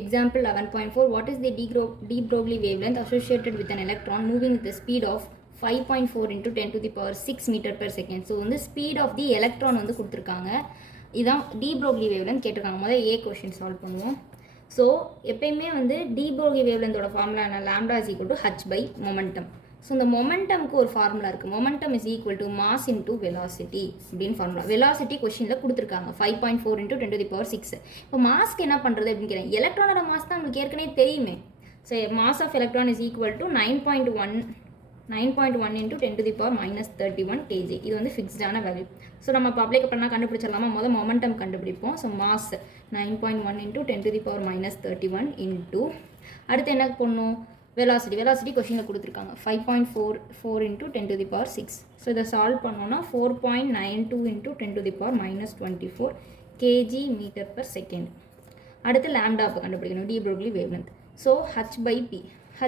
example 11.4, what is the de Broglie wavelength associated with an electron moving with the speed of 5.4 into 10 to the power 6 meter per second. So வந்து speed of the electron வந்து கொடுத்துருக்காங்க. இதான் de Broglie wavelength கேட்டிருக்காங்க. முதல்ல A question solve பண்ணுவோம். So எப்பயுமே வந்து de Broglie wavelengthோட formula என்ன, lambda is equal to h by momentum. So இந்த மொமெண்டம்க்கு ஒரு ஃபார்முலா இருக்குது. Momentum is equal to mass into velocity அப்படின்னு ஃபார்முலா. வெலாசிட்டி கொஸ்டினில் கொடுத்துருக்காங்க 5.4 into 10 to the power 6. இப்போ மாஸ்க்கு என்ன பண்ணுறது அப்படின்னு கேட்குறேன். எலக்ட்ரானோட மாஸ் தான் நமக்கு ஏற்கனவே தெரியுமே. So mass of electron is equal to 9.1 into 10 to the power minus 31 kg. இது வந்து ஃபிக்ஸ்டான வேல்யூ. ஸோ நம்ம இப்போ அப்ளை பண்ணால் கண்டுபிடிச்சிடலாமா? முதல் மொமெண்டம் கண்டுபிடிப்போம். So mass 9.1 into 10 to the power minus 31 into அடுத்து என்ன பண்ணும், velocity கொஷினில் கொடுத்துருக்காங்க 5.44 into 10 to the power 6. So இதை சால்வ் பண்ணோன்னா 4.92 into 10 to the power minus 24 kg meter per second. அடுத்து லாம்டா அப்போ கண்டுபிடிக்கணும், de Broglie wavelength. So h by p,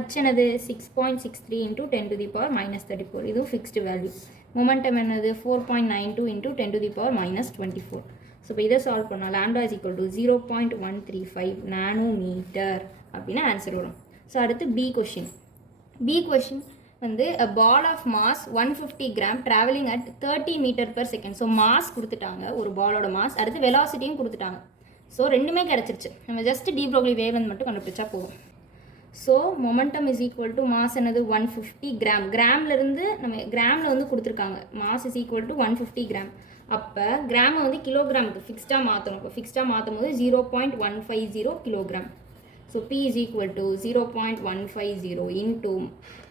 h என்னது 6.63 into 10 to the power minus 34. இதுவும் ஃபிக்ஸ்டு வேல்யூ. மொமெண்டம் என்னது 4.92 into 10 to the power minus 24. So இப்போ இதை solve பண்ணால் lambda is equal to 0.135 nanometre அப்படின்னு ஆன்சர் வரும். ஸோ அடுத்து பி கொஷின் வந்து a ball of mass 150 gram traveling at 30 meter per second. So mass கொடுத்துட்டாங்க, ஒரு பாலோட மாஸ், அடுத்து வெலாசிட்டியும் கொடுத்துட்டாங்க. ஸோ ரெண்டுமே கிடச்சிருச்சு. நம்ம ஜஸ்ட் de Broglie wavelength மட்டும் கண்டுபிடிச்சா போகும். So momentum is equal to mass என்னது 150 கிராம். கிராம்லேருந்து நம்ம கிராமில் வந்து கொடுத்துருக்காங்க. Mass is equal to 150 gram. அப்போ கிராமை வந்து கிலோகிராமுக்கு ஃபிக்ஸ்டாக மாற்றணும். இப்போ ஃபிக்ஸ்டாக மாற்றும் போது 0.150 kilogram. So P is equal to 0.150 into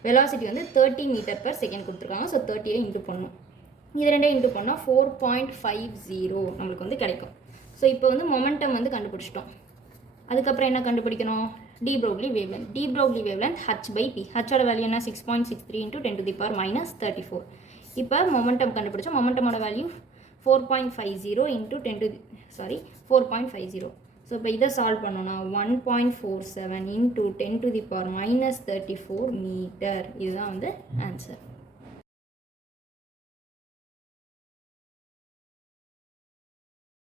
velocity வந்து 30 meter per second கொடுத்துருக்காங்க. ஸோ 30 இன்ட்டு பண்ணணும். இது ரெண்டே இன்ட்டு பண்ணால் 4.50 நம்மளுக்கு வந்து கிடைக்கும். ஸோ இப்போ வந்து மொமெண்டம் வந்து கண்டுபிடிச்சிட்டோம். அதுக்கப்புறம் என்ன கண்டுபிடிக்கணும், de Broglie wavelength. de Broglie wavelength h by p. ஹச்சோட வேல்யூ என்ன 6.63 into 10 to the power minus 34. இப்போ மொமெண்டம் கண்டுபிடிச்சோம். மொமெண்டமோட வேல்யூ 4.50 into 4.50. ஸோ இப்போ இதை சால்வ் பண்ணோன்னா 1.47 into 10 to the power minus 34 metre. இதுதான் வந்து ஆன்சர்.